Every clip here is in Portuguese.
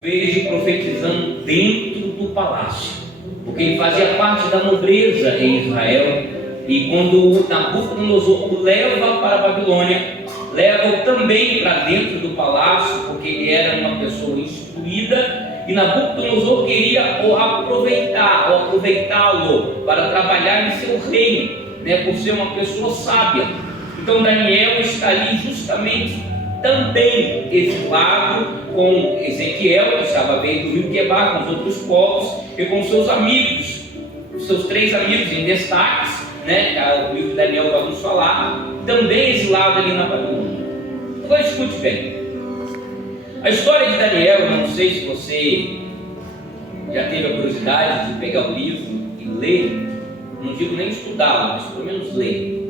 vejo profetizando dentro do palácio, porque ele fazia parte da nobreza em Israel. E quando Nabucodonosor o leva para a Babilônia, leva-o também para dentro do palácio, porque ele era uma pessoa instruída, e Nabucodonosor queria aproveitá-lo para trabalhar em seu reino, por ser uma pessoa sábia. Então Daniel está ali justamente também exilado com Ezequiel, que estava bem do rio Quebar, com os outros povos e com seus amigos, os seus 3 amigos em destaques, o livro de Daniel vai nos falar, também exilado ali na Babilônia. Agora escute bem, a história de Daniel. Eu não sei se você já teve a curiosidade de pegar o livro e ler, não digo nem estudá-lo, mas pelo menos ler.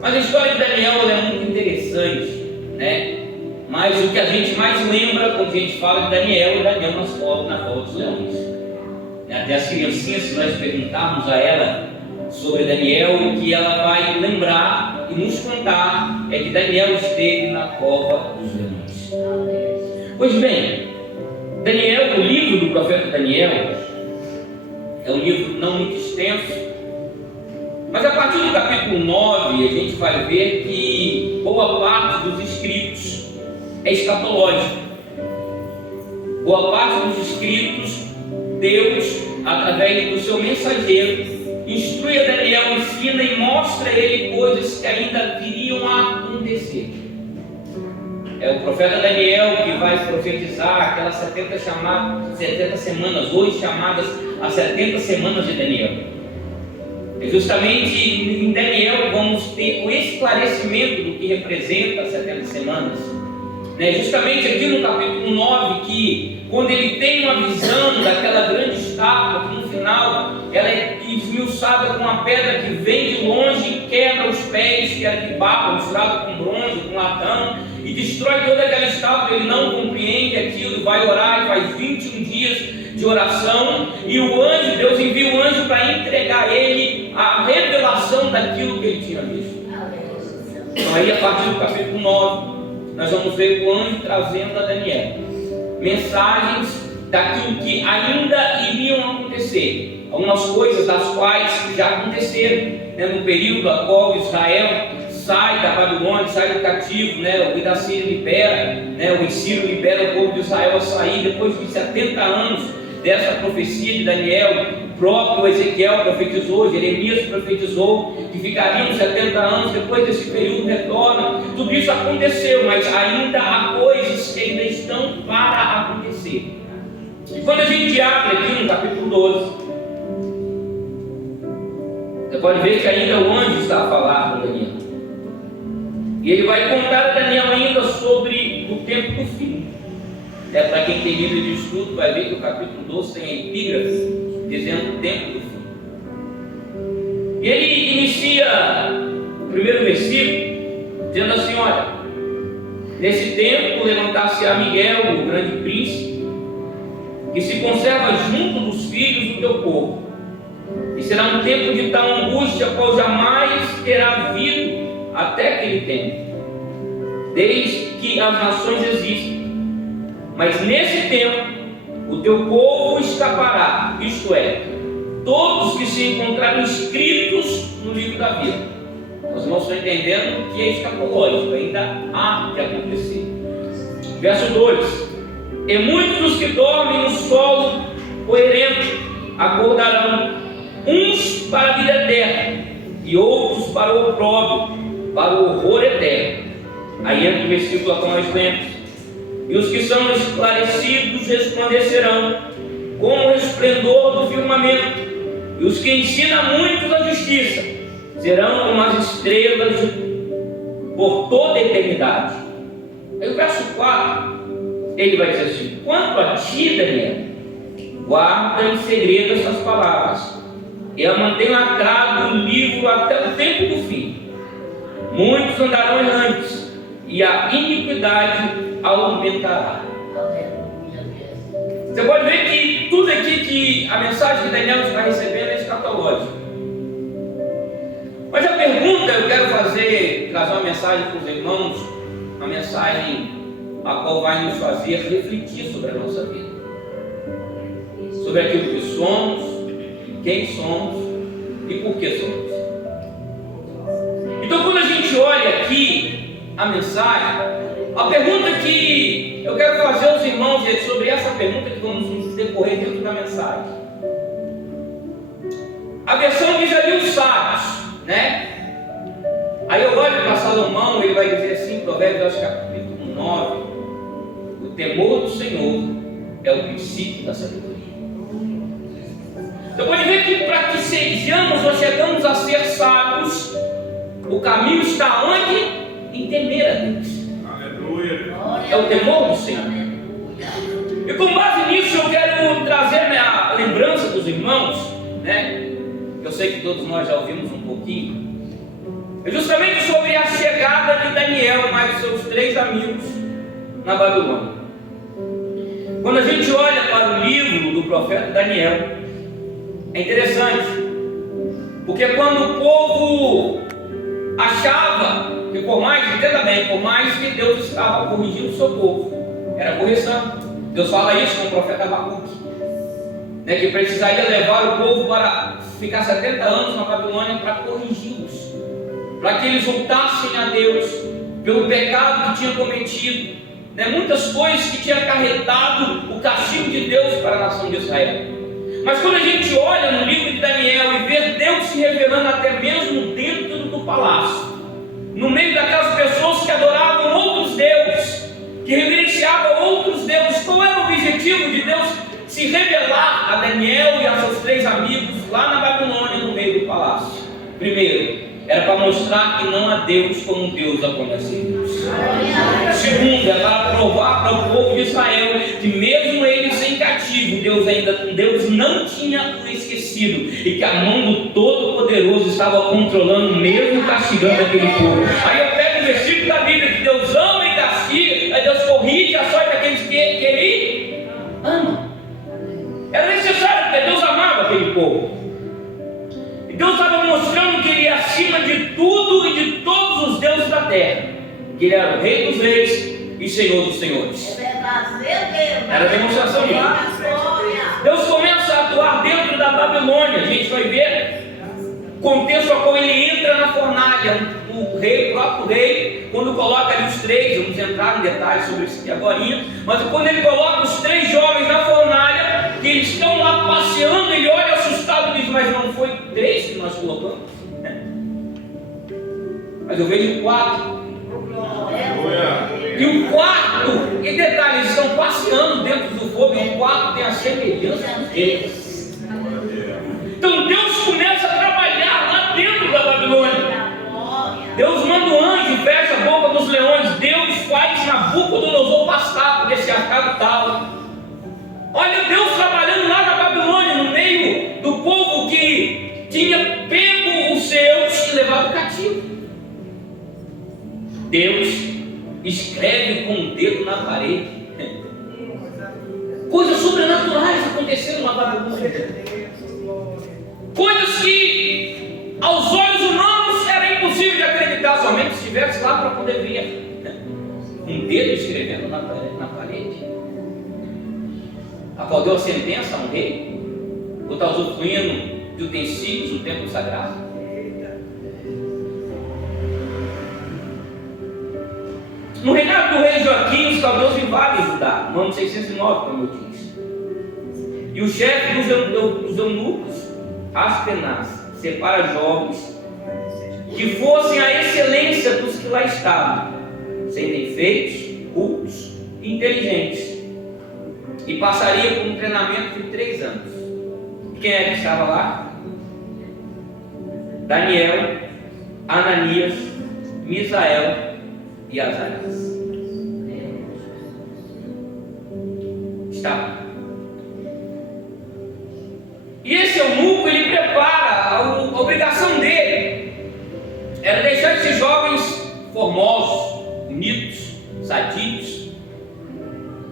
Mas a história de Daniel é muito interessante, mas o que a gente mais lembra quando a gente fala de Daniel é Daniel na cova dos leões. Até as criancinhas, se nós perguntarmos a ela sobre Daniel, o que ela vai lembrar e nos contar é que Daniel esteve na cova dos leões. Pois bem, Daniel, o livro do profeta Daniel, é um livro não muito extenso, mas a partir do capítulo 9 a gente vai ver que boa parte dos escritos é escatológico. Boa parte dos escritos, Deus, através do seu mensageiro, instrui a Daniel, ensina e mostra a ele coisas que ainda viriam a acontecer. É o profeta Daniel que vai profetizar aquelas 70 semanas, hoje chamadas as 70 semanas de Daniel. E justamente em Daniel vamos ter o esclarecimento do que representa as 70 semanas. Justamente aqui no capítulo 9, que quando ele tem uma visão daquela grande estátua, que no final ela é esmiuçada com uma pedra que vem de longe e quebra os pés, que era de barro, misturado com bronze, com latão, e destrói toda aquela estátua. Ele não compreende aquilo, vai orar e faz 21 dias de oração, e o anjo, Deus envia o anjo para entregar a ele a revelação daquilo que ele tinha visto. Então aí a partir do capítulo 9 nós vamos ver o anjo trazendo a Daniel mensagens daquilo que ainda iriam acontecer, algumas coisas das quais já aconteceram, no período a qual Israel sai da Babilônia, sai do cativo, o rei da Síria libera, o Ciro libera o povo de Israel a sair. Depois de 70 anos dessa profecia de Daniel, o próprio Ezequiel profetizou, Jeremias profetizou que ficariam 70 anos. Depois desse período retorna. Tudo isso aconteceu, mas ainda há coisas que ainda estão para acontecer. E quando a gente abre aqui no capítulo 12, você pode ver que ainda o anjo está a falar com Daniel, e ele vai contar a Daniel ainda sobre o tempo do fim. Para quem tem livro de estudo, vai ver que o capítulo 12 tem a epígrafe dizendo o tempo do fim. E ele inicia o primeiro versículo dizendo assim: olha, nesse tempo levantar-se-á Miguel, o grande príncipe, que se conserva junto dos filhos do teu povo, e será um tempo de tal angústia qual jamais terá havido até aquele tempo, desde que as nações existem. Mas nesse tempo o teu povo escapará, isto é, todos que se encontrarem inscritos no livro da vida. Nós não estamos entendendo que é escatológico, ainda há de acontecer. Verso 2: e muitos dos que dormem no solo poerento acordarão, uns para a vida eterna e outros para o opróbrio, para o horror eterno. Aí entra o versículo que nós lemos: e os que são esclarecidos resplandecerão como o resplendor do firmamento, e os que ensinam muitos a justiça serão como as estrelas por toda a eternidade. Aí o verso 4, ele vai dizer assim: quanto a ti, Daniel, guarda em segredo essas palavras, e a mantém lacrado o livro até o tempo do fim. Muitos andarão errantes, e a iniquidade aumentará. Você pode ver que tudo aqui, que a mensagem que Daniel está recebendo é escatológica. Mas a pergunta eu quero fazer, trazer uma mensagem para os irmãos, uma mensagem a qual vai nos fazer refletir sobre a nossa vida, sobre aquilo que somos, quem somos e por que somos. Então, quando a gente olha aqui a mensagem, a pergunta que eu quero fazer aos irmãos é sobre essa pergunta que vamos nos decorrer dentro da mensagem. A versão diz ali os sábios, né? Aí eu olho para Salomão, ele vai dizer assim, Provérbios capítulo 9, o temor do Senhor é o princípio da sabedoria. Então pode ver que para que sejamos, nós chegamos a ser sábios, o caminho está onde? Em temer a Deus. Aleluia. É o temor do Senhor. E com base nisso eu quero trazer a lembrança dos irmãos, né? Eu sei que todos nós já ouvimos um pouquinho. É justamente sobre a chegada de Daniel mais seus 3 amigos na Babilônia. Quando a gente olha para o livro do profeta Daniel, é interessante, porque quando o povo achava que por mais que Deus estava corrigindo o seu povo, era correção. Deus fala isso com o profeta Abacuque, né, que precisaria levar o povo para ficar 70 anos na Babilônia para corrigi-los, para que eles voltassem a Deus pelo pecado que tinham cometido, né, muitas coisas que tinham acarretado o castigo de Deus para a nação de Israel. Mas quando a gente olha no livro de Daniel e vê Deus se revelando até mesmo dentro do palácio, no meio daquelas pessoas que adoravam outros deuses, que reverenciavam outros deuses, qual era o objetivo de Deus se revelar a Daniel e a seus 3 amigos lá na Babilônia, no meio do palácio? Primeiro, era para mostrar que não há Deus como Deus a conhecemos. Segundo, é para provar para o povo de Israel que mesmo eles em cativo, Deus não tinha o esquecido, e que a mão do Todo-Poderoso estava controlando, mesmo castigando aquele povo. Aí eu pego o versículo da Bíblia que Deus ama e castiga, aí Deus corrige a sorte daqueles que Ele ama. Era necessário, porque Deus amava aquele povo. E Deus estava mostrando que Ele é acima de tudo e de todos os deuses da terra, que Ele era o Rei dos Reis e Senhor dos Senhores. Era a demonstração disso. Deus começa a atuar dentro da Babilônia. A gente vai ver o contexto ao qual Ele entra na fornalha. O próprio rei, quando coloca ali os 3, vamos entrar em detalhes sobre isso aqui agora, mas quando ele coloca os 3 jovens na fornalha, que eles estão lá passeando, ele olha assustado e diz: mas não foi 3 que nós colocamos? Mas eu vejo 4. E o quarto, e detalhe, eles estão passeando dentro do fogo, e o quarto tem a semelhança deles. Então Deus começa a trabalhar lá dentro da Babilônia. Deus manda um anjo, fecha a boca dos leões. Deus faz Nabucodonosor pastar, porque esse arcado estava. Olha Deus trabalhando lá na Babilônia, no meio do povo que tinha pego os seus e levado cativo. Deus escreve com o dedo na parede. Coisas sobrenaturais aconteceram na Babilônia. Coisas que aos olhos humanos era impossível de acreditar, somente se estivesse lá para poder ver. Um dedo escrevendo na parede. A qual deu a sentença a um rei por estar usufruindo de utensílios do templo sagrado. No reinado do rei Joaquim, os caldeus invadem Judá, no ano 609, como eu disse. E o chefe dos eunucos, Aspenaz, separa jovens que fossem a excelência dos que lá estavam, sem defeitos, cultos e inteligentes, e passaria por um treinamento de 3 anos. E quem é que estava lá? Daniel, Ananias, Misael e Azarias. Estava. E esse eunuco, ele prepara, a obrigação dele era deixar esses jovens formosos, bonitos, sadios.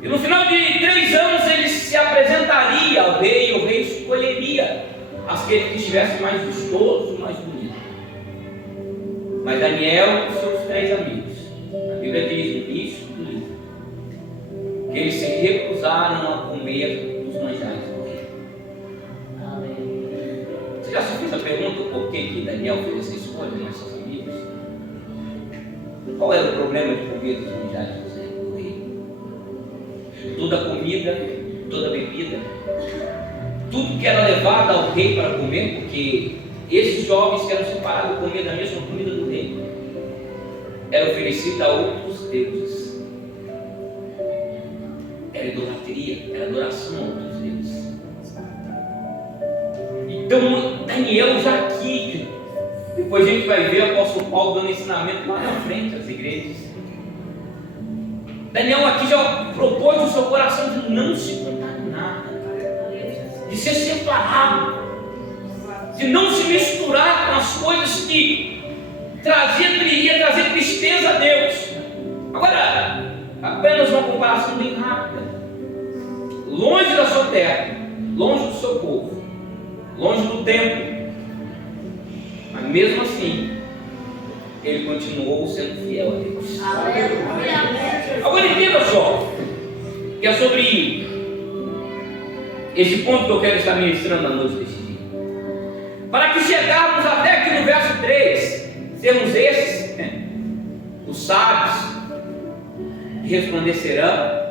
E no final de 3 anos ele se apresentaria ao rei, e o rei escolheria aquele que estivesse mais vistoso, mais bonito. Mas Daniel e seus 3 amigos, a Bíblia diz no início do livro, que eles se recusaram a comer dos manjares do rei. Você já se fez a pergunta por que Daniel fez essa escolha com seus amigos? Qual era o problema de comer dos manjares do rei? Toda comida, toda bebida, tudo que era levado ao rei para comer, porque esses jovens que eram separados comiam da mesma comida do rei, era oferecido a outros deuses. Era idolatria, era adoração a outros deuses. Então Daniel já aqui, depois a gente vai ver o apóstolo Paulo dando ensinamento lá na frente às igrejas. Daniel aqui já propôs no seu coração de não se contaminar, de ser separado, de não se misturar com as coisas que iria trazer tristeza a Deus. Agora, apenas uma comparação bem rápida. Longe da sua terra, longe do seu povo, longe do templo, mas mesmo assim, ele continuou sendo fiel a Deus. Agora entenda só, que é sobre esse ponto que eu quero estar ministrando na noite deste dia. Para que chegarmos até aqui no verso 3, sermos esses, os sábios, que resplandecerão,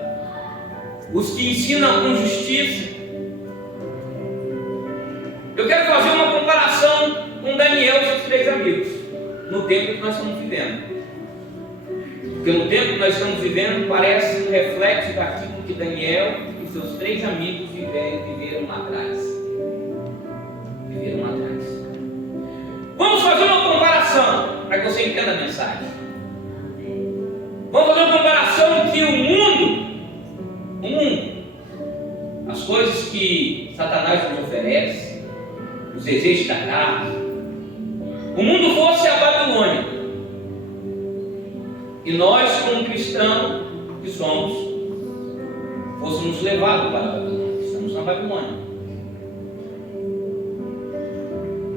os que ensinam com justiça. Eu quero fazer uma comparação com Daniel e seus 3 amigos, no tempo que nós estamos vivendo. Porque no tempo que nós estamos vivendo parece um reflexo daquilo que Daniel e seus 3 amigos viveram lá atrás. Vamos fazer uma comparação, para que você entenda a mensagem. Vamos fazer uma comparação que o mundo, as coisas que Satanás nos oferece, os desejos da carne, o mundo fosse a Babilônia, e nós, como cristãos que somos, fôssemos levados para a Babilônia. Estamos na Babilônia.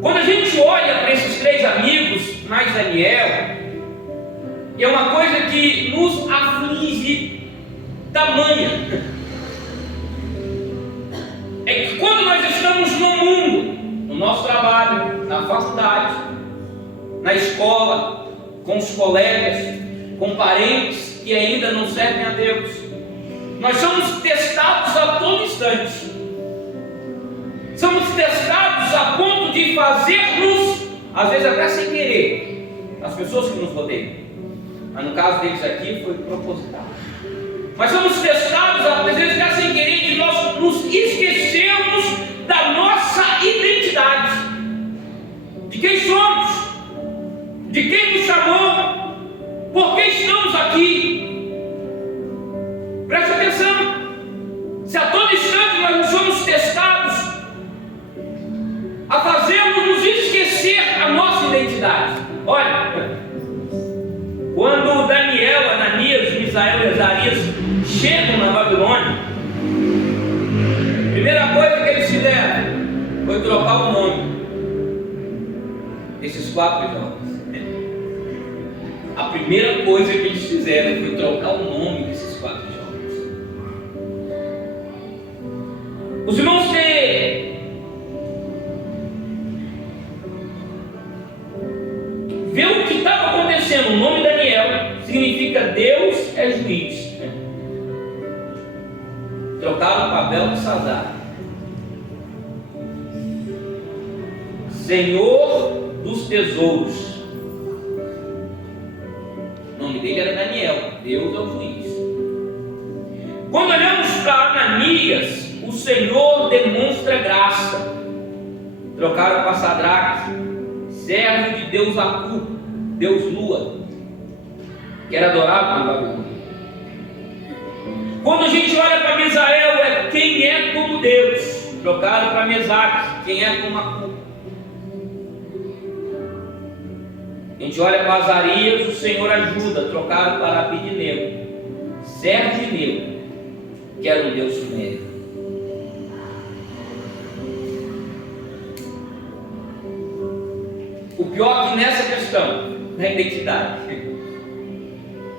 Quando a gente olha para esses 3 amigos, mais Daniel, é uma coisa que nos aflige tamanha. É que quando nós estamos no mundo, no nosso trabalho, na faculdade, na escola, com os colegas, com parentes que ainda não servem a Deus, nós somos testados a todo instante. Somos testados a ponto de fazermos, às vezes até sem querer, as pessoas que nos rodeiam. Mas no caso deles aqui foi proposital. Mas somos testados, às vezes até sem querer, de nós nos esquecermos da nossa identidade, de quem somos, de quem nos chamou, por que estamos aqui. Preste atenção. Se a todo instante nós não somos testados a fazermos-nos esquecer a nossa identidade. Olha, quando Daniel, Ananias, Misael e Azarias chegam na Babilônia, a primeira coisa que eles fizeram foi trocar o nome desses 4 jovens. A primeira coisa que eles fizeram foi trocar o nome desses 4 jovens. Os irmãos vê o que estava acontecendo. O nome Daniel significa Deus é juiz. Trocaram o papel de Sazar. Senhor dos tesouros. O nome dele era Daniel. Deus é o juiz. Quando olhamos para Ananias, o Senhor demonstra graça. Trocaram para Sadraque, servo de Deus Acu, Deus Lua, que era adorado na Babilônia. Quando a gente olha para Misael, é quem é como Deus. Trocaram para Mesaque, quem é como Acu. A gente olha para Azarias, o Senhor ajuda. Trocaram para Abidnego, servo de Neu, que era um Deus sumério. O pior é que nessa questão da identidade,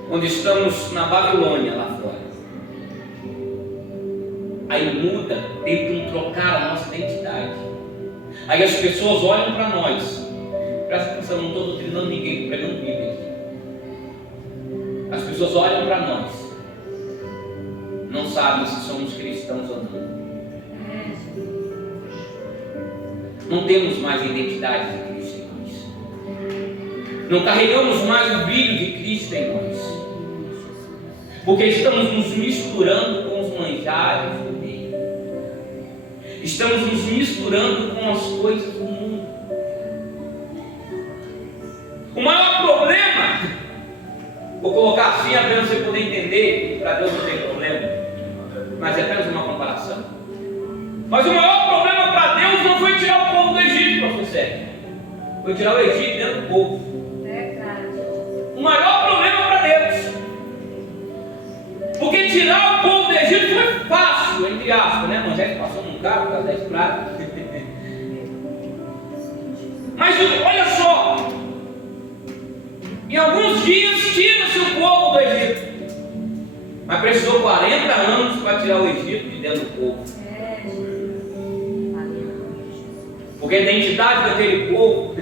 onde estamos na Babilônia lá fora, Aí muda, tentam trocar a nossa identidade. Aí as pessoas olham para nós. Presta atenção, não estou doutrinando ninguém, estou pregando Bíblia aqui. As pessoas olham para nós, não sabem se somos cristãos ou não. Não temos mais a identidade de Cristo em nós. Não carregamos mais o brilho de Cristo em nós. Porque estamos nos misturando com os manjares do meio. Estamos nos misturando com as coisas do mundo. O maior problema, vou colocar assim apenas para você poder entender, para Deus não tem problema, mas é apenas uma comparação. Mas o maior problema para Deus não foi tirar o povo do Egito, pastor Sérgio. Foi tirar o Egito dentro do povo. O maior problema para Deus. Porque tirar o povo do Egito foi fácil, entre aspas, né? Moisés passou num carro com as 10 pratas. Mas olha só, em alguns dias tira-se o povo do Egito. Mas precisou 40 anos para tirar o Egito de dentro do povo. Porque a identidade daquele povo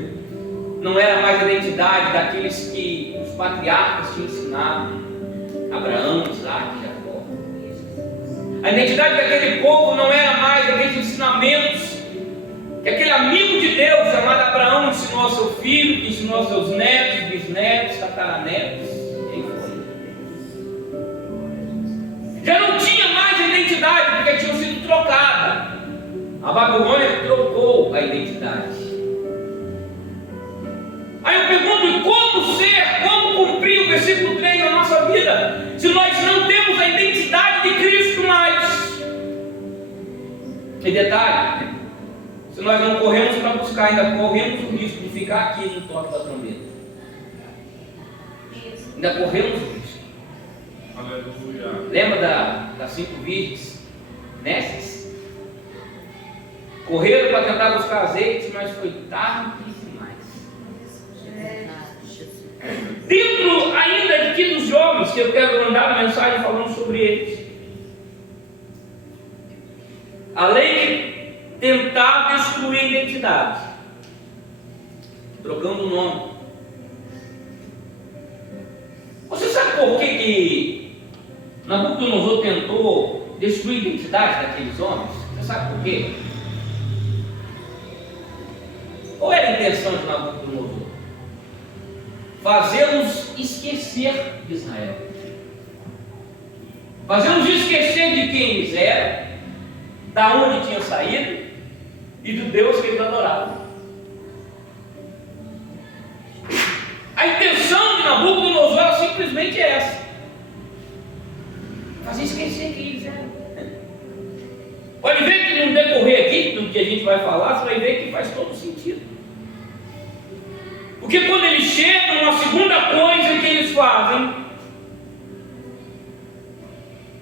não era mais a identidade daqueles que os patriarcas tinham ensinado. Abraão, Isaac, Jacó. A identidade daquele povo não era mais aqueles ensinamentos que aquele amigo de Deus chamado Abraão ensinou ao seu filho, que ensinou aos seus netos, bisnetos, tataranetos. Quem foi? Já não tinha mais identidade, porque tinham sido trocadas. A Babilônia trocou a identidade. Aí eu pergunto, como cumprir o versículo 3 na nossa vida, se nós não temos a identidade de Cristo mais? E detalhe, se nós não corremos para buscar, ainda corremos o risco de ficar aqui no toque da trombeta. Ainda corremos o risco. Aleluia. Lembra das 5 virgens Nécias? Correram para tentar buscar azeite, mas foi tarde demais. Dentro ainda aqui dos jovens, que eu quero mandar uma mensagem falando sobre eles, além de tentar destruir a identidade, trocando o nome. Você sabe por que Nabucodonosor tentou destruir a identidade daqueles homens? Você sabe por quê? Qual era a intenção de Nabucodonosor? Fazê-los esquecer de Israel. Fazê-los esquecer de quem eles eram, da onde tinham saído e do Deus que eles adoravam. A intenção de Nabucodonosor era simplesmente essa: fazer esquecer quem eles eram. Pode ver que no decorrer aqui do que a gente vai falar, você vai ver que faz todo sentido. Porque quando eles chegam, a segunda coisa que eles fazem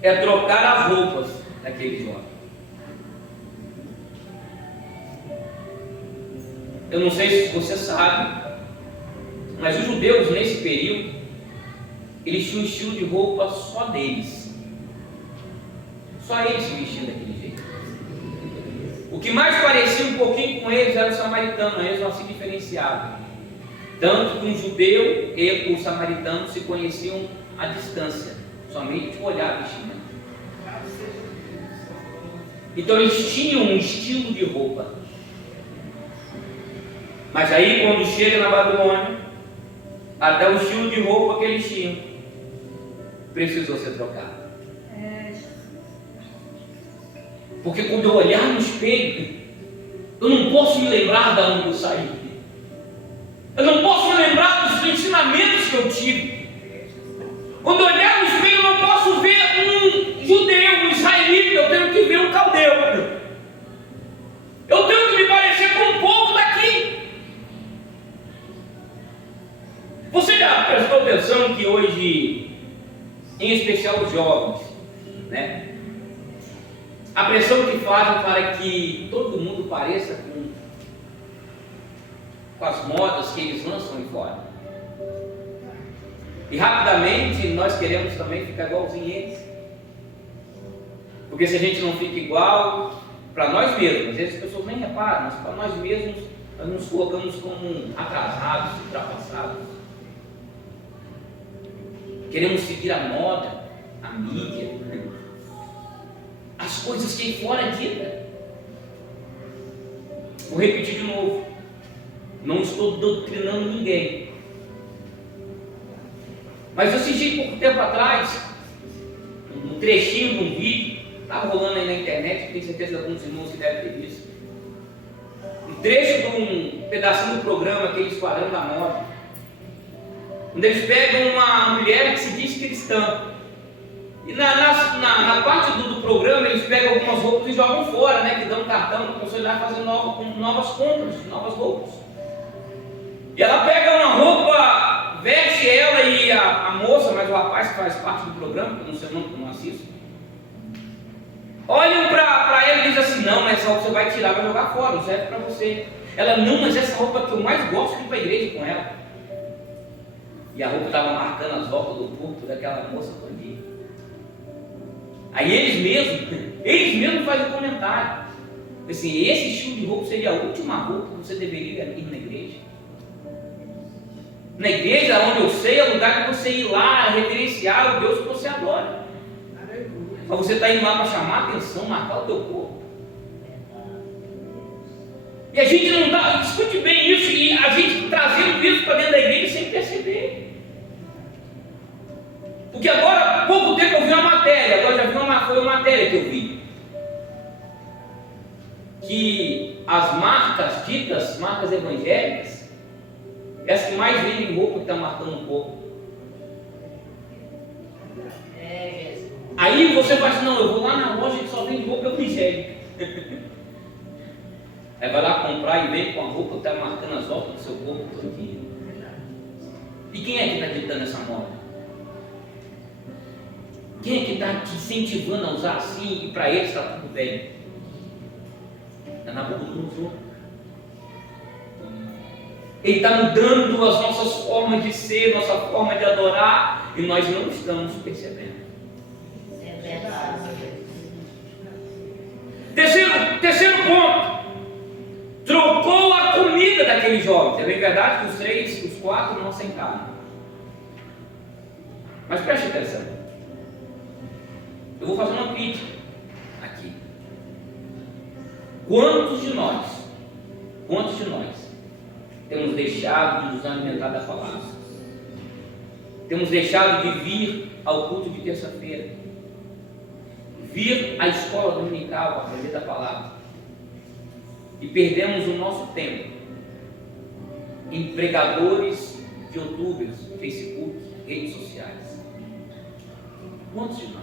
é trocar as roupas daqueles homens. Eu não sei se você sabe, mas os judeus nesse período, eles tinham um estilo de roupa só deles. Só eles se vestiam daquele jeito. O que mais parecia um pouquinho com eles era o samaritano, eles não se diferenciavam. Tanto que um judeu e o samaritano se conheciam à distância, somente de olhar o vestimento. Então eles tinham um estilo de roupa. Mas aí quando chega na Babilônia, até o estilo de roupa que eles tinham precisou ser trocado. Porque quando eu olhar no espelho, eu não posso me lembrar de onde eu saí. Eu não posso me lembrar dos ensinamentos que eu tive. Quando eu olhar no espelho, eu não posso ver um judeu, um israelita, eu tenho que ver um caldeu. Eu tenho que me parecer com o povo daqui. Você já prestou atenção que hoje, em especial os jovens, né? A pressão que fazem para que todo mundo pareça com as modas que eles lançam em fora. E rapidamente nós queremos também ficar igualzinho a eles. Porque se a gente não fica igual, para nós mesmos, às vezes as pessoas nem reparam, mas para nós mesmos, nós nos colocamos como atrasados, ultrapassados. Queremos seguir a moda, a mídia, as coisas que aí fora dita. Vou repetir de novo. Não estou doutrinando ninguém. Mas eu assisti pouco tempo atrás um trechinho de um vídeo, estava rolando aí na internet, tenho certeza de alguns irmãos que devem ter visto. Um trecho de um pedacinho do programa, aquele Esquadrão da Moda, onde eles pegam uma mulher que se diz cristã. E na parte do programa eles pegam algumas roupas e jogam fora, né? Que dão um cartão para a pessoa ir lá fazer novas compras, novas roupas. E ela pega uma roupa, veste ela e a moça, mas o rapaz que faz parte do programa, que eu não sei o nome, que eu não assisto, olham para ela e dizem assim: não, mas essa roupa você vai tirar, vai jogar fora, não serve para você. Ela: não, mas essa roupa que eu mais gosto de ir para a igreja com ela. E a roupa estava marcando as voltas do corpo daquela moça todinha. Aí eles mesmos fazem um comentário. Assim: esse estilo de roupa seria a última roupa que você deveria ir na igreja. Na igreja, onde eu sei, é o lugar que você ir lá reverenciar o Deus que você adora. Mas você está indo lá para chamar a atenção, marcar o teu corpo. E a gente não dá, discute bem isso, e a gente trazendo isso para dentro da igreja sem perceber. Porque agora, há pouco tempo eu vi uma matéria, agora já foi uma matéria que eu vi, que as marcas ditas, marcas evangélicas, essas que mais vendem roupa que está marcando um pouco. Aí você fala assim: não, eu vou lá na loja que só vende roupa evangélica. Aí vai lá comprar e vem com a roupa que está marcando as voltas do seu corpo todinho. E quem é que está ditando essa moda? Quem é que está te incentivando a usar assim e para eles está tudo bem? É Nabucodonosor. Ele está mudando as nossas formas de ser, nossa forma de adorar, e nós não estamos percebendo. É verdade. Terceiro ponto. Trocou a comida daqueles jovens. É bem verdade que os quatro não assentaram. Mas preste atenção. Eu vou fazer uma crítica aqui. Quantos de nós temos deixado de nos alimentar da palavra? Temos deixado de vir ao culto de terça-feira, vir à escola dominical para aprender da palavra, e perdemos o nosso tempo em pregadores de youtubers, Facebook, redes sociais. Quantos de nós?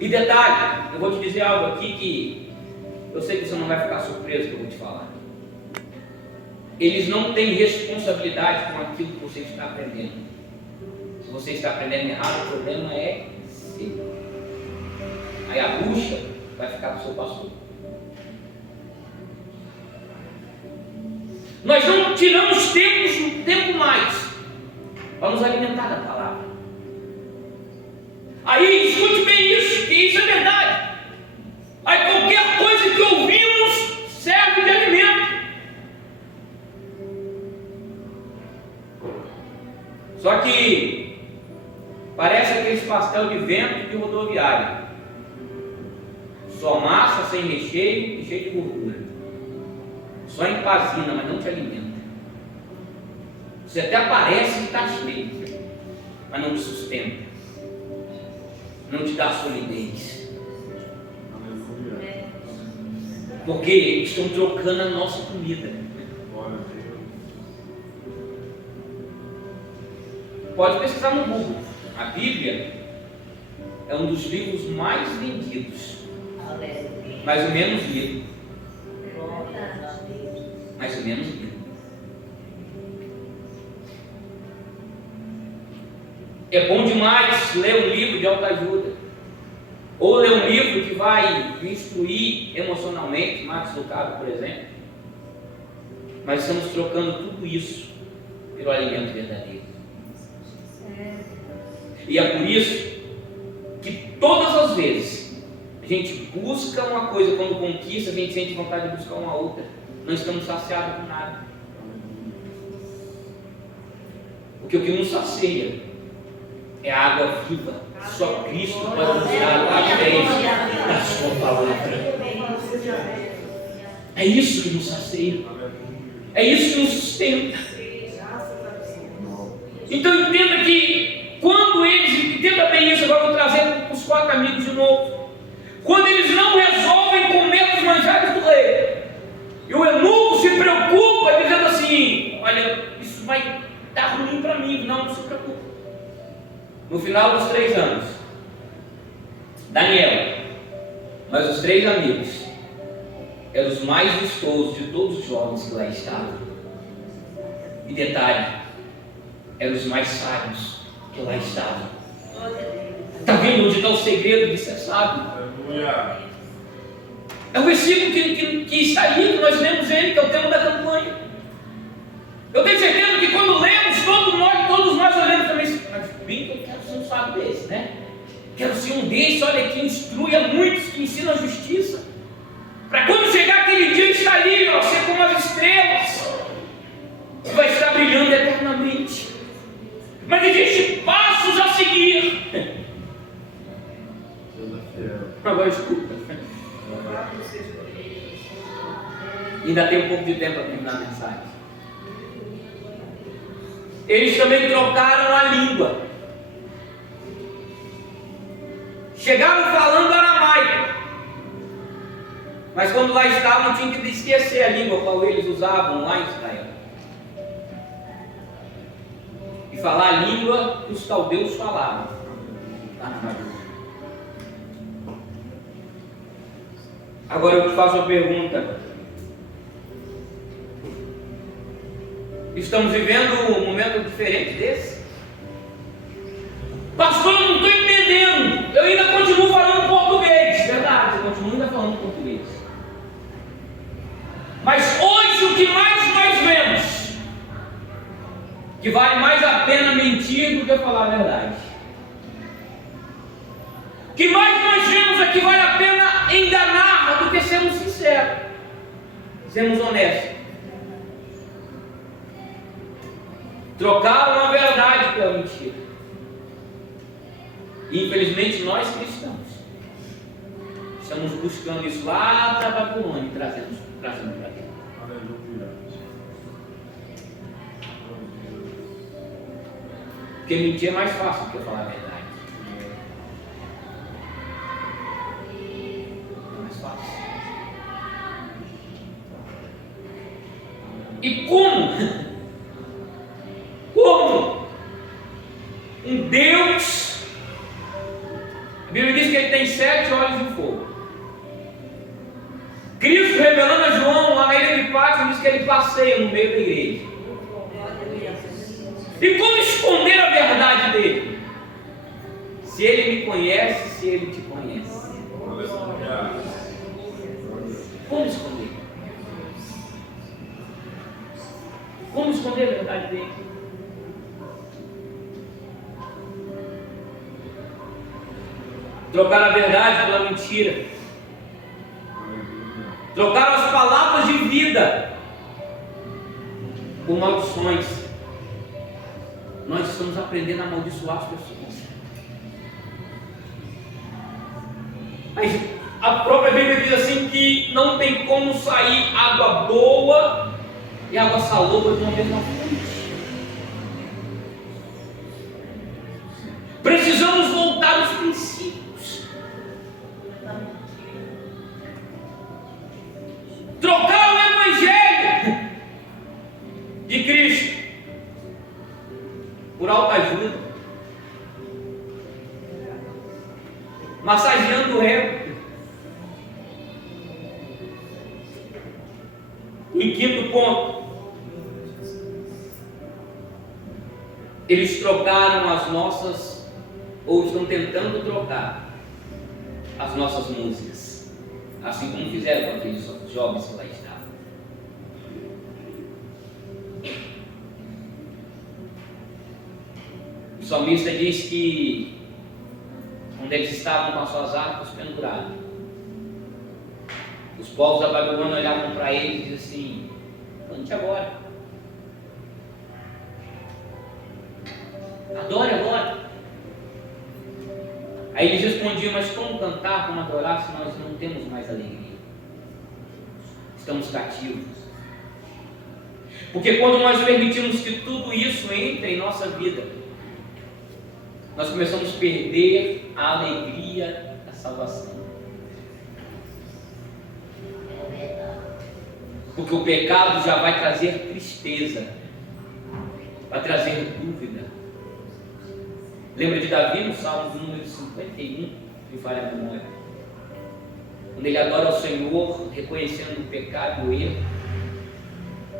E detalhe, eu vou te dizer algo aqui que eu sei que você não vai ficar surpreso que eu vou te falar. Eles não têm responsabilidade com aquilo que você está aprendendo. Se você está aprendendo errado, o problema é seu. Aí a bucha vai ficar para o seu pastor. Nós não tiramos tempo mais para nos alimentar da palavra. Aí escute bem isso, que isso é verdade. Aí qualquer coisa que ouvimos serve de alimento. Só que parece aqueles pastel de vento de rodoviária. Só massa, sem recheio e cheio de gordura. Só empazina, mas não te alimenta. Você até parece que está cheio, mas não te sustenta. Não te dá solidez. Porque estão trocando a nossa comida. Pode pesquisar no Google. A Bíblia é um dos livros mais vendidos, mais ou menos lido. Mais ou menos lido. É bom demais ler um livro de autoajuda, ou ler um livro que vai me instruir emocionalmente, Max Lucado, por exemplo. Mas estamos trocando tudo isso pelo alimento verdadeiro. E é por isso que todas as vezes a gente busca uma coisa, quando conquista, a gente sente vontade de buscar uma outra. Não estamos saciados com nada. Porque o que nos sacia é a água viva. Só Cristo pode nos dar através da sua palavra. É isso que nos sacia. É isso que nos sustenta. Então entenda que quando eles, entenda bem isso, agora eu vou trazer os 4 amigos de novo. Quando eles não resolvem comer os manjares do rei, e o eunuco se preocupa dizendo assim: olha, isso vai dar ruim para mim. Não se preocupe. No final dos 3 anos, Daniel, mas os 3 amigos eram os mais vistosos de todos os jovens que lá estavam. E detalhe, eram os mais sábios que lá estavam. Está vendo onde está o segredo de ser sábio? É o versículo que está aí, que nós lemos ele, que é o tema da campanha. Eu tenho certeza que quando lemos, todos nós olhamos também, mas bem que eu quero ser um sábio desse, né? Quero ser um desses, olha, que instrui a muitos, que ensina a justiça. Para quando chegar aquele dia, estar ali, ó, ser como as estrelas, que vai estar brilhando eternamente. Mas existe passos a seguir. Agora escuta. Ainda tem um pouco de tempo para terminar a mensagem. Eles também trocaram a língua. Chegaram falando aramaico. Mas quando lá estavam, tinham que esquecer a língua qual eles usavam lá em Israel. E falar a língua que os caldeus falavam. Agora eu te faço uma pergunta. Estamos vivendo um momento diferente desse? Pastor, eu não estou entendendo. Eu ainda continuo falando português. Verdade, eu continuo ainda falando português. Mas hoje o que mais nós vemos, que vale mais a pena mentir do que falar a verdade. O que mais nós vemos é que vale a pena enganar do que sermos sinceros, sermos honestos. Trocaram a verdade pela mentira. E infelizmente nós cristãos estamos buscando isso lá da Babilônia e trazendo para cá. Porque mentir é mais fácil do que falar a verdade. É mais fácil. E como um Deus, a Bíblia diz que ele tem 7 olhos de fogo. Cristo revelando a João lá na ilha de Pátmos diz que ele passeia no meio da igreja. E como esconder a verdade dele? Se ele me conhece, se ele te conhece. Como esconder? Como esconder a verdade dele? Trocaram a verdade pela mentira. Trocaram as palavras de vida por maldições. Nós estamos aprendendo a amaldiçoar as pessoas. Mas a própria Bíblia diz assim que não tem como sair água boa e água salobra de uma mesma fonte. Precisamos voltar aos princípios. Trocar o Evangelho de Cristo por autoajuda, massageando o ego. Em quinto ponto, eles trocaram as nossas, ou estão tentando trocar as nossas músicas, assim como fizeram com aqueles jovens que lá estavam. O salmista diz que onde eles estavam com as suas arcas penduradas. Os povos da Babilônia olhavam para eles e diziam assim: cante agora, adore agora. Aí eles respondiam: mas como cantar, como adorar, se nós não temos mais alegria? Estamos cativos. Porque quando nós permitimos que tudo isso entre em nossa vida, nós começamos a perder a alegria da salvação. Porque o pecado já vai trazer tristeza, vai trazer dúvida. Lembra de Davi no Salmo número 51, que falha a memória? Quando ele adora ao Senhor, reconhecendo o pecado e o erro,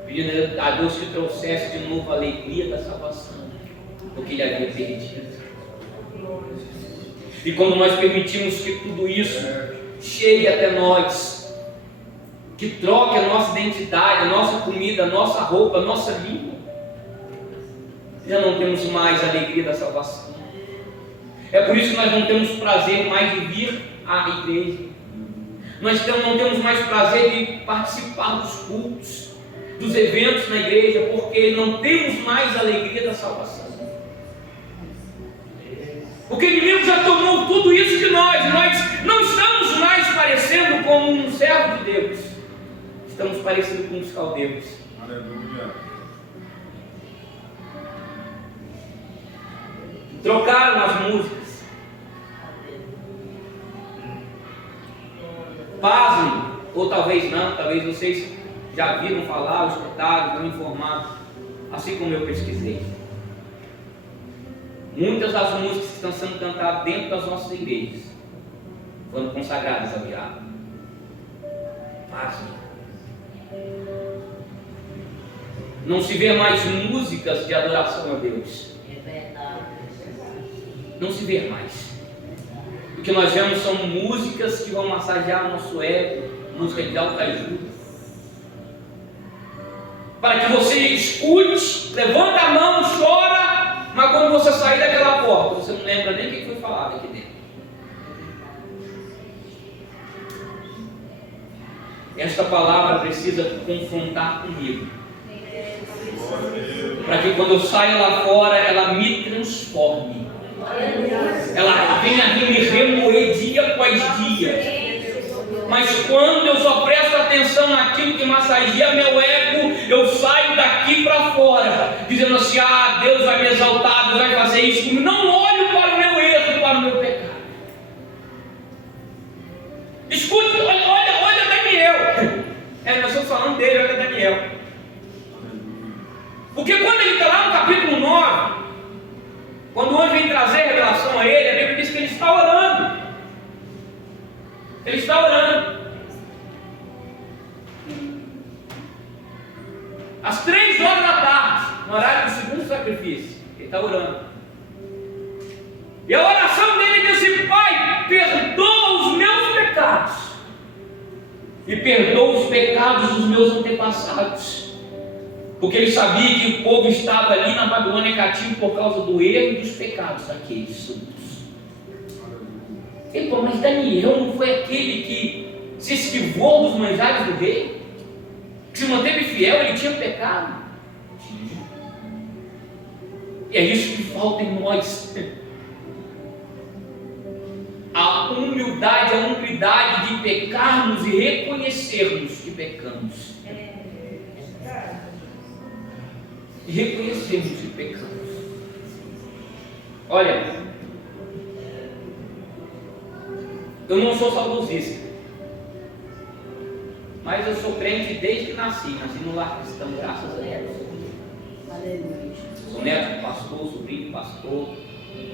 pedindo a Deus que trouxesse de novo a alegria da salvação, porque ele havia perdido. E quando nós permitimos que tudo isso chegue até nós, que troque a nossa identidade, a nossa comida, a nossa roupa, a nossa língua, já não temos mais a alegria da salvação. É por isso que nós não temos prazer mais de vir à igreja. Nós não temos mais prazer de participar dos cultos, dos eventos na igreja, porque não temos mais a alegria da salvação. Porque o inimigo já tomou tudo isso de nós. Nós não estamos mais parecendo como um servo de Deus. Estamos parecendo com os caldeus. Aleluia. Trocaram as músicas. Pasmem, ou talvez não, talvez vocês já viram falar, ou escutaram, estão informados, assim como eu pesquisei. Muitas das músicas que estão sendo cantadas dentro das nossas igrejas foram consagradas ao diabo. Pasmem. Não se vê mais músicas de adoração a Deus. Não se vê mais. O que nós vemos são músicas que vão massagear o nosso ego, música de alta ajuda. Para que você escute, levanta a mão, chora, mas quando você sair daquela porta, você não lembra nem o que foi falado aqui dentro. Esta palavra precisa confrontar comigo, para que quando eu saia lá fora, ela me transforme. Ela venha me remoer dia após dia. Mas quando eu só presto atenção naquilo que massageia meu ego, eu saio daqui para fora, dizendo assim: ah, Deus vai me exaltar, Deus vai fazer isso comigo. Não olho para o meu erro, para o meu pecado. Escute, olha Daniel. Nós estamos falando dele, olha Daniel. Porque quando ele está lá no capítulo 9, quando o anjo vem trazer a revelação a ele, a Bíblia diz que ele está orando. Ele está orando. Às 3 horas da tarde, no horário do segundo sacrifício, ele está orando. E a oração dele diz assim: Pai, perdoa os meus pecados e perdoa os pecados dos meus antepassados. Porque ele sabia que o povo estava ali na Babilônia cativo por causa do erro e dos pecados daqueles súditos. Mas Daniel não foi aquele que se esquivou dos manjares do rei? Que se manteve fiel? Ele tinha pecado? Tinha. E é isso que falta em nós. A humildade, a humildade de pecarmos e reconhecermos que pecamos. E reconhecermos que pecamos. Olha, eu não sou saudosista, mas eu sou crente desde que nasci no lar cristão, graças a Deus. Aleluia. Sou neto de pastor, sobrinho de pastor,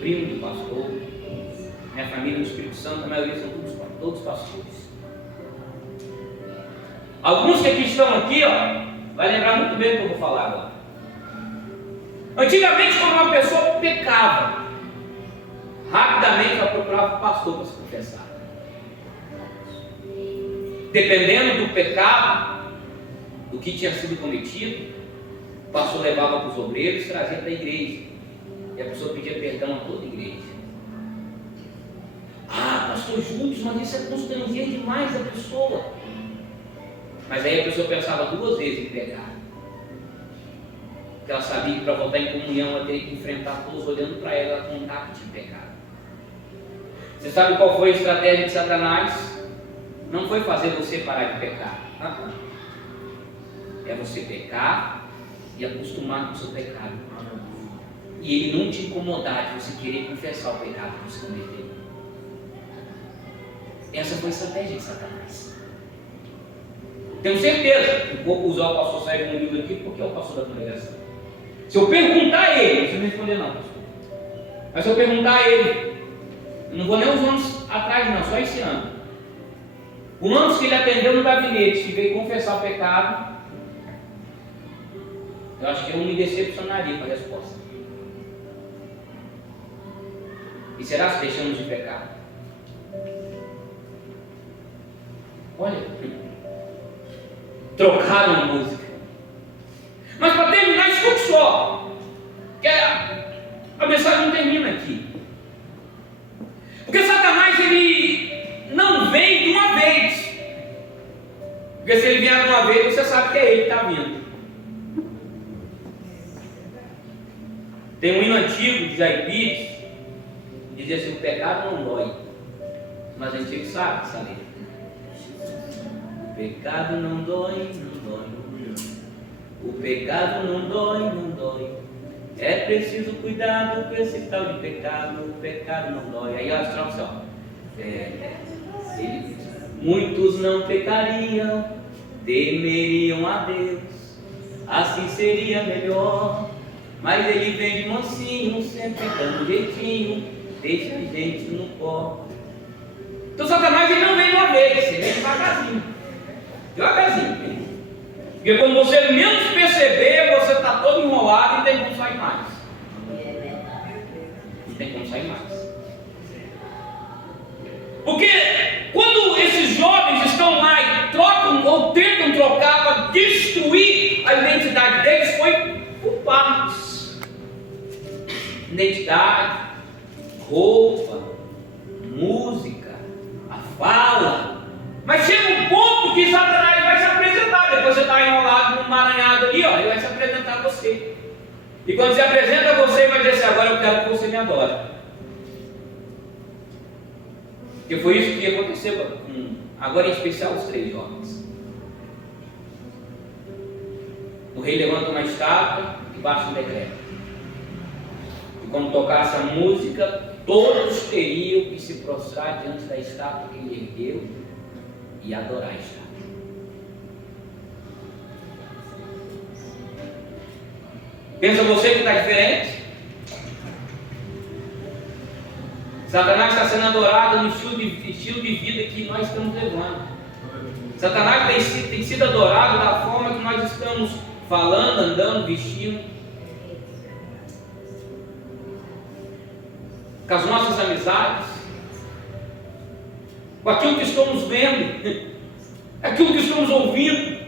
primo de pastor. Minha família no Espírito Santo, a maioria são todos pastores. Alguns que aqui estão aqui, vai lembrar muito bem do que eu vou falar agora. Antigamente, quando uma pessoa pecava, rapidamente ela procurava o pastor para se confessar. Dependendo do pecado, do que tinha sido cometido, o pastor levava para os obreiros e trazia para a igreja. E a pessoa pedia perdão a toda a igreja. pastor Júlio, mas isso é constranger demais a pessoa. Mas aí a pessoa pensava duas vezes em pecar. Porque ela sabia que para voltar em comunhão ela teria que enfrentar todos olhando para ela com um taco de pecado. Você sabe qual foi a estratégia de Satanás? Não foi fazer você parar de pecar. É você pecar e acostumar com o seu pecado. E ele não te incomodar de você querer confessar o pecado que você cometeu. Essa foi a estratégia de Satanás. Tenho certeza, vou usar o pastor Sérgio Murilo aqui porque é o pastor da congregação. Se eu perguntar a ele, você não vai responder não, pastor. Mas se eu perguntar a ele, eu não vou nem uns anos atrás não, só esse ano. O ano que ele atendeu no gabinete, que veio confessar o pecado, eu acho que eu me decepcionaria com a resposta. E será se deixamos de pecar? Olha, trocaram a música. Mas para terminar, escute só, que a mensagem não termina aqui. Porque Satanás, ele não vem de uma vez. Porque se ele vier de uma vez, você sabe que é ele que está vindo. Tem um hino antigo de Jair Pires, que diz assim: o pecado não dói. Mas a gente sabe essa letra. O pecado não dói, não dói. O pecado não dói, não dói. É preciso cuidado com esse tal de pecado. O pecado não dói. Aí a tradução. Muitos não pecariam, temeriam a Deus. Assim seria melhor. Mas ele vem de mansinho, sempre dando jeitinho, deixa a gente no pó. Então Satanás ele não vem de uma vez, ele vem devagarzinho. Devagarzinho. Porque quando você menos perceber, você está todo enrolado e não tem como sair mais. Não tem como sair mais. Porque quando esses jovens estão lá e trocam ou tentam trocar para destruir a identidade deles, foi por partes. Identidade, roupa, música, a fala. Mas chega um ponto que Satanás vai se apresentar. Depois você está enrolado num emaranhado ali, ó, ele vai se apresentar a você. E quando se apresenta a você, ele vai dizer assim: agora eu quero que você me adore. Porque foi isso que aconteceu agora em especial os 3 jovens. O rei levanta uma estátua e baixa um decreto. E quando tocasse a música, todos teriam que se prostrar diante da estátua que ele ergueu e adorar a estátua. Pensa você que está diferente? Satanás está sendo adorado no estilo de vida que nós estamos levando. Satanás tem sido adorado da forma que nós estamos falando, andando, vestindo, com as nossas amizades, com aquilo que estamos vendo, aquilo que estamos ouvindo.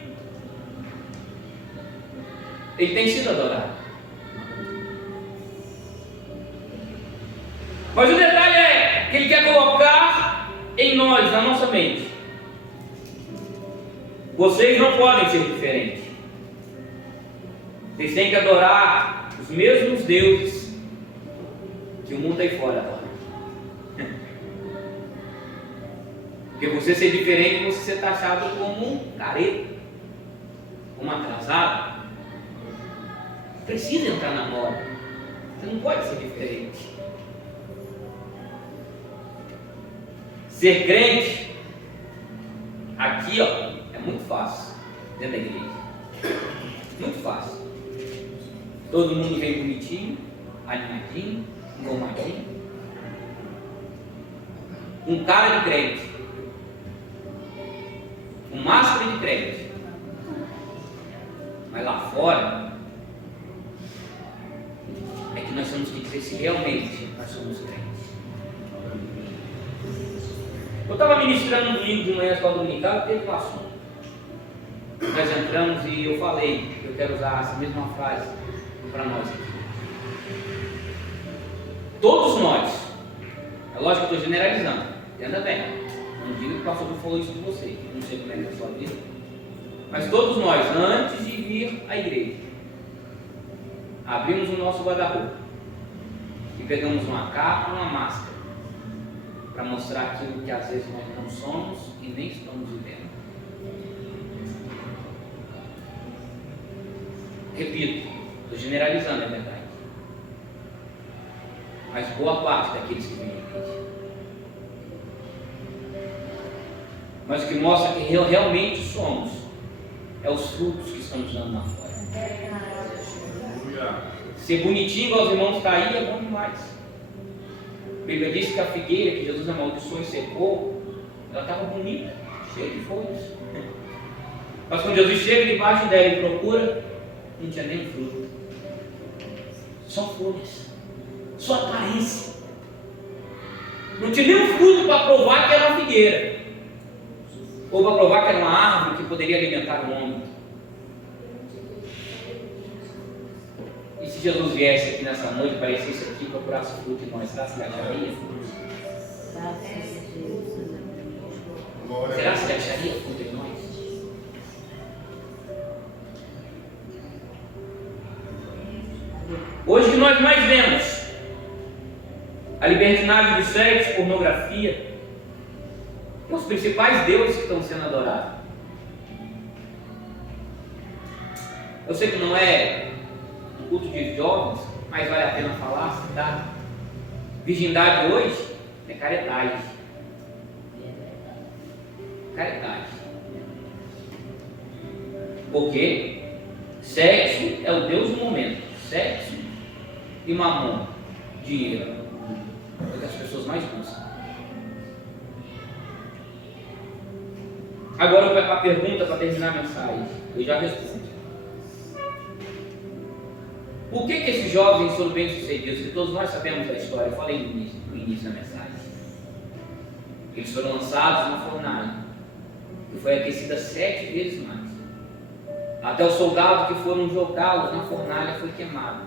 Ele tem sido adorado. Mas o detalhe é que ele quer colocar em nós, na nossa mente: vocês não podem ser diferentes. Vocês têm que adorar os mesmos deuses que o mundo aí fora adora. Porque você ser diferente, você ser taxado como um careta, como atrasado. Precisa entrar na moda. Você não pode ser diferente. Ser crente, aqui ó, é muito fácil, dentro da igreja. Muito fácil. Todo mundo vem bonitinho, animadinho, engomadinho. Um cara de crente, um máscara de crente. Mas lá fora, é que nós temos que dizer se realmente nós somos crentes. Eu estava ministrando no domingo de manhã a escola dominical e teve um assunto. Nós entramos e eu falei, eu quero usar essa mesma frase para nós aqui. Todos nós, é lógico que eu estou generalizando, Entenda bem. Não diga que o pastor falou isso com você. Eu não sei como é que é a sua vida. Mas todos nós, antes de vir à igreja, abrimos o nosso guarda-roupa e pegamos uma capa, uma máscara, para mostrar aquilo que às vezes nós não somos e nem estamos vivendo. Repito, estou generalizando, é verdade. Mas boa parte daqueles que vêm à igreja. Mas o que mostra que realmente somos é os frutos que estamos dando lá fora. Ser bonitinho igual os irmãos está aí é bom demais. A Bíblia diz que a figueira que Jesus amaldiçoou e secou, ela estava bonita, cheia de folhas. Mas quando Jesus chega debaixo dela e procura, não tinha nem fruto. Só folhas. Só aparência. Não tinha nenhum fruto para provar que era uma figueira. Ou para provar que era uma árvore que poderia alimentar o homem. E se Jesus viesse aqui nessa noite, aparecesse aqui, procurasse fruto em nós, será que acharia fruto? Será que acharia fruto em nós? Hoje o que nós mais vemos, a libertinagem do sexo, pornografia, são os principais deuses que estão sendo adorados. Eu sei que não é um culto de jovens, mas vale a pena falar, citar. Virgindade hoje é caridade. Caridade. Porque sexo é o Deus do momento. Sexo e mamon, dinheiro, é o que as pessoas mais buscam. Agora a pergunta para terminar a mensagem, eu já respondo. Por que esses jovens foram bem-sucedidos? Que todos nós sabemos da história, eu falei no início da mensagem. Eles foram lançados na fornalha, que foi aquecida 7 vezes mais. Até o soldado que foram jogá-los na fornalha foi queimado.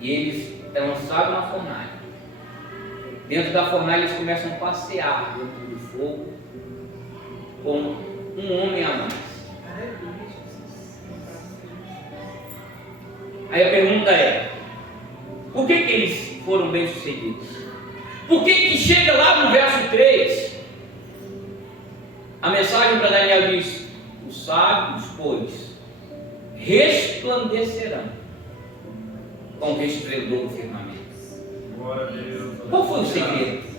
E eles é lançados na fornalha. Dentro da fornalha eles começam a passear dentro do fogo com um homem a mais. Aí a pergunta é: por que eles foram bem-sucedidos? Por que chega lá no verso 3, a mensagem para Daniel diz: os sábios, pois, resplandecerão com o resplendor do firmamento. Qual foi o segredo?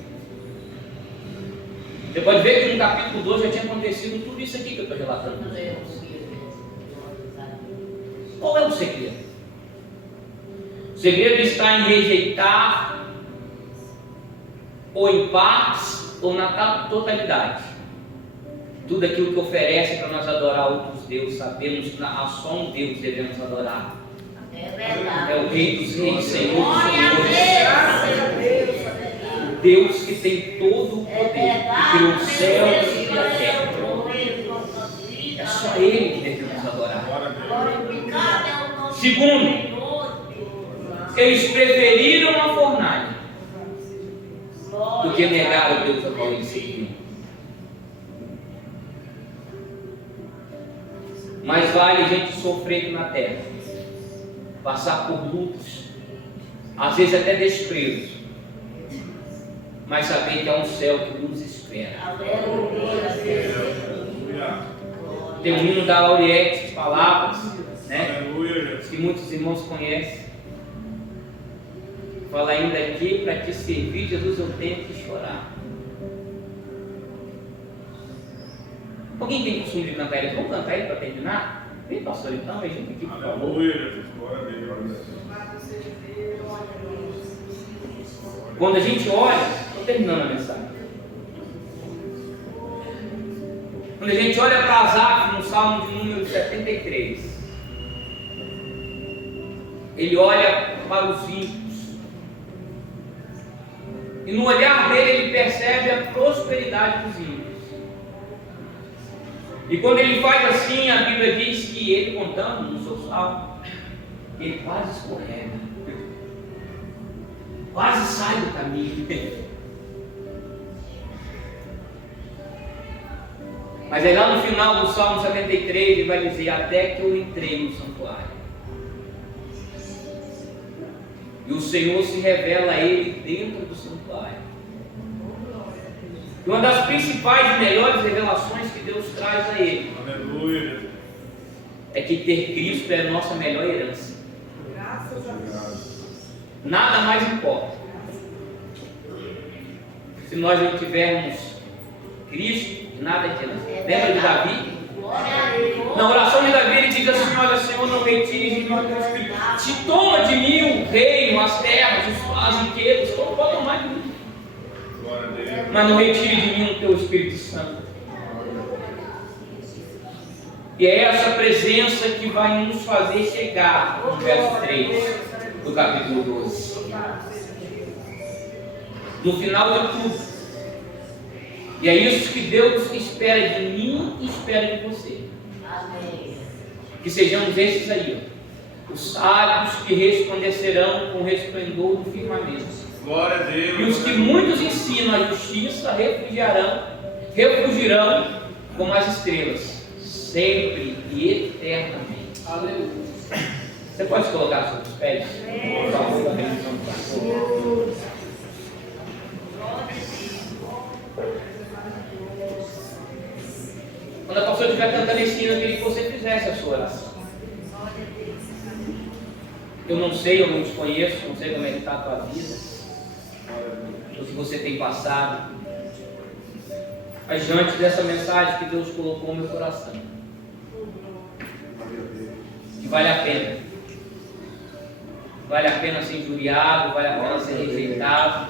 Você pode ver que no capítulo 2 já tinha acontecido tudo isso aqui que eu estou relatando. Qual é o segredo? O segredo está em rejeitar, ou em partes, ou na totalidade. Tudo aquilo que oferece para nós adorar outros deuses, sabemos que a só um Deus devemos adorar. É verdade. É o Rei dos Reis, Senhor dos Senhores. O Deus que tem todo o poder, que criou os céus e a terra. É só Ele que devemos adorar. Segundo, eles preferiram a fornalha do que negar o Deus a qual eles serviam. Mais vale a gente sofrer na terra, passar por lutas, às vezes até desprezo, mas saber que há um céu que nos espera. Tem um hino da Lauriette, palavras, né, que muitos irmãos conhecem. Fala ainda aqui: para te servir, Jesus, eu tenho que chorar. Alguém tem costume de cantar ele? Vamos cantar ele para terminar? Vem, pastor, então, vem junto aqui, por favor. Quando a gente olha, estou terminando a mensagem. Quando a gente olha para Asaf no Salmo de número 73, ele olha para os ímpios. E no olhar dele ele percebe a prosperidade dos ímpios. E quando ele faz assim, a Bíblia diz que ele, contando no seu salmo, ele quase escorrega, quase sai do caminho. Mas aí lá no final do Salmo 73 ele vai dizer: até que eu entrei no santuário. E o Senhor se revela a ele dentro do santuário. E uma das principais e melhores revelações que Deus traz a ele, aleluia, é que ter Cristo é a nossa melhor herança. Graças a Deus. Nada mais importa. Se nós não tivermos Cristo, nada adianta. Lembra de Davi? Na oração de Davi ele diz assim: olha, Senhor, não retires de mim o teu Espírito. Se toma de mim o reino, as terras, as riquezas, então pode tomar de mim. Mas não retire de mim o teu Espírito Santo. E é essa presença que vai nos fazer chegar no verso 3 do capítulo 12. No final de tudo. E é isso que Deus espera de mim e espera de você. Amém. Que sejamos esses aí, ó, os sábios que resplandecerão com o resplendor do firmamento. Glória a Deus. E os que muitos ensinam a justiça refugirão como as estrelas, sempre e eternamente. Aleluia. Você pode colocar sobre os pés? Por favor, da revisão do pastor. Quando a pastora estiver cantando esse hino, eu queria que você fizesse a sua oração. Eu não sei, eu não te conheço, não sei como é que está a tua vida, o que você tem passado. Mas diante dessa mensagem que Deus colocou no meu coração, que vale a pena. Vale a pena ser injuriado, vale a pena ser rejeitado.